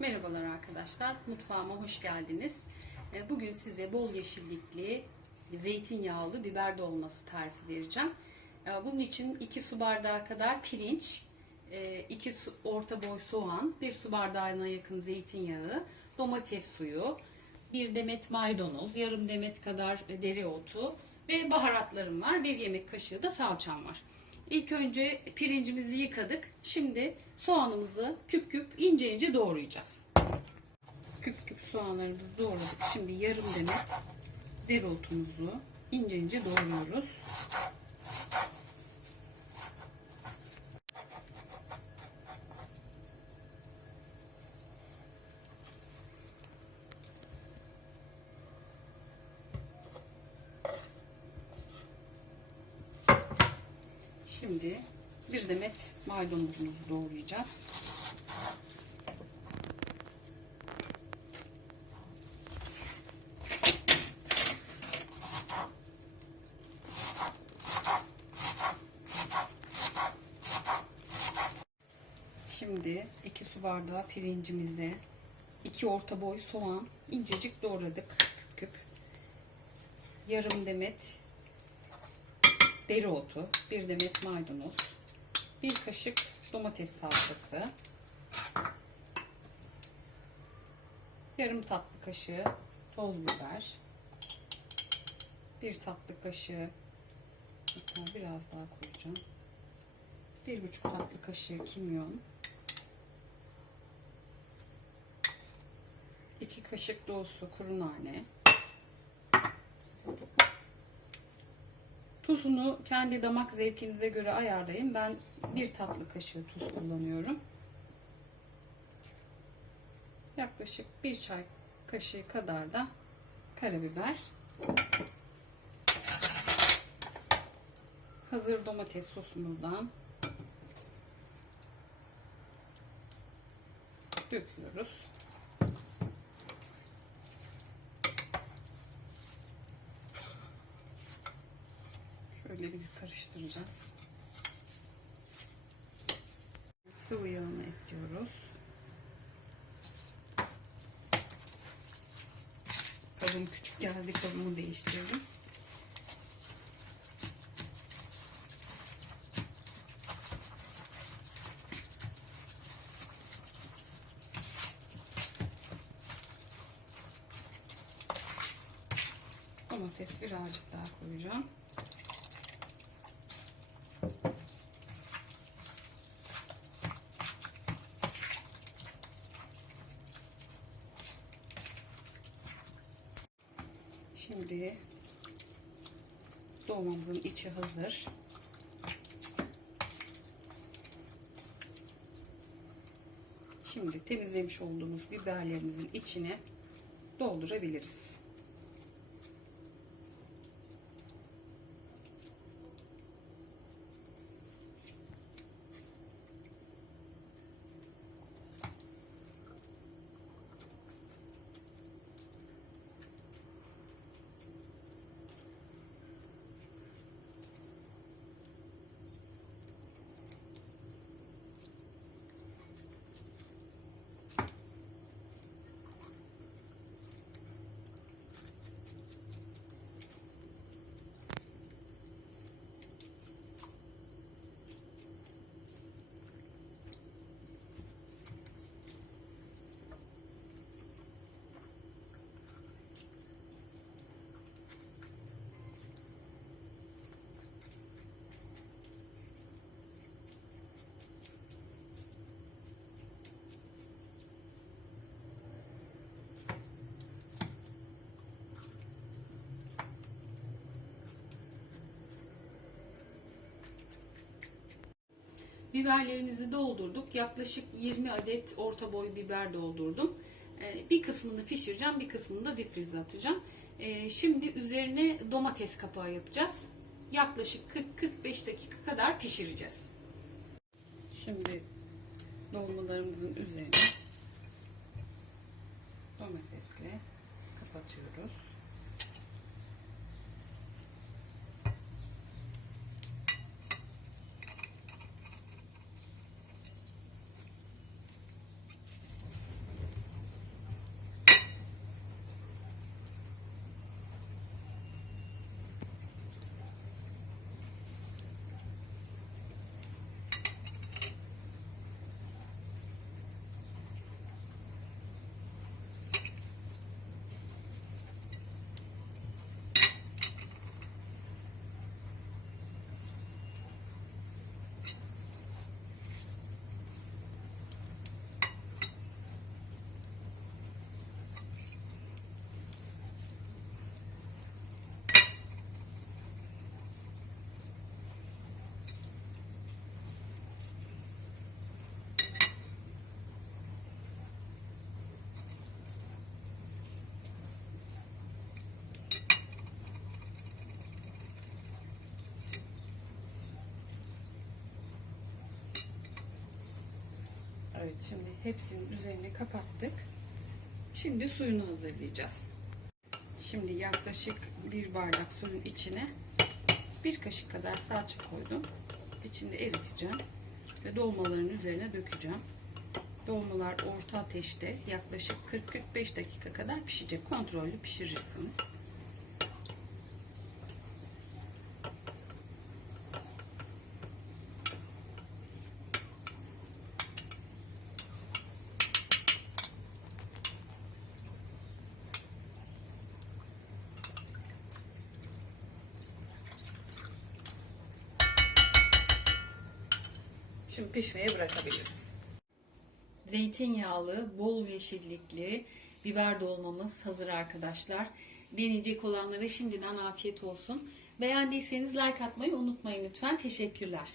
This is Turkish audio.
Merhabalar arkadaşlar, mutfağıma hoş geldiniz. Ee, Bugün size bol yeşillikli, zeytinyağlı biber dolması tarifi vereceğim. Ee, Bunun için 2 su bardağı kadar pirinç, 2 orta boy soğan, 1 su bardağına yakın zeytinyağı, domates suyu, 1 demet maydanoz, yarım demet kadar dereotu ve baharatlarım var. 1 yemek kaşığı da salçam var. İlk önce pirincimizi yıkadık. Şimdi soğanımızı küp küp ince ince doğrayacağız. Küp küp soğanlarımızı doğradık. Şimdi yarım demet dereotumuzu ince ince doğruyoruz. Şimdi bir demet maydanozumuzu doğrayacağız. Şimdi 2 su bardağı pirincimize 2 orta boy soğan incecik doğradık küp küp. Yarım demet dereotu, bir demet maydanoz, bir kaşık domates salçası, yarım tatlı kaşığı toz biber, bir tatlı kaşığı hatta biraz daha koyacağım. Bir buçuk tatlı kaşığı kimyon, iki kaşık dolusu kuru nane, Tuzunu kendi damak zevkinize göre ayarlayın. Ben bir tatlı kaşığı tuz kullanıyorum. Yaklaşık bir çay kaşığı kadar da karabiber. Hazır domates sosumuzdan döküyoruz. Şöyle bir karıştıracağız. Sıvı yağını ekliyoruz. Kabım küçük geldi. Kabımı değiştirdim. Domates birazcık daha koyacağım. Şimdi dolmamızın içi hazır. Şimdi temizlemiş olduğumuz biberlerimizin içine doldurabiliriz. Biberlerimizi doldurduk. Yaklaşık 20 adet orta boy biber doldurdum. Ee, Bir kısmını pişireceğim, bir kısmını da difrize atacağım. Ee, Şimdi üzerine domates kapağı yapacağız. Yaklaşık 40-45 dakika kadar pişireceğiz. Şimdi dolmalarımızın üzerine domatesle kapatıyoruz. Evet şimdi hepsinin üzerini kapattık. Şimdi suyunu hazırlayacağız. Şimdi yaklaşık bir bardak suyun içine bir kaşık kadar salça koydum. İçinde eriteceğim ve dolmaların üzerine dökeceğim. Dolmalar orta ateşte yaklaşık 40-45 dakika kadar pişecek. Kontrollü pişirirsiniz. Şimdi pişmeye bırakabiliriz. Zeytinyağlı, bol yeşillikli biber dolmamız hazır arkadaşlar. Deneyecek olanlara şimdiden afiyet olsun. Beğendiyseniz like atmayı unutmayın lütfen. Teşekkürler.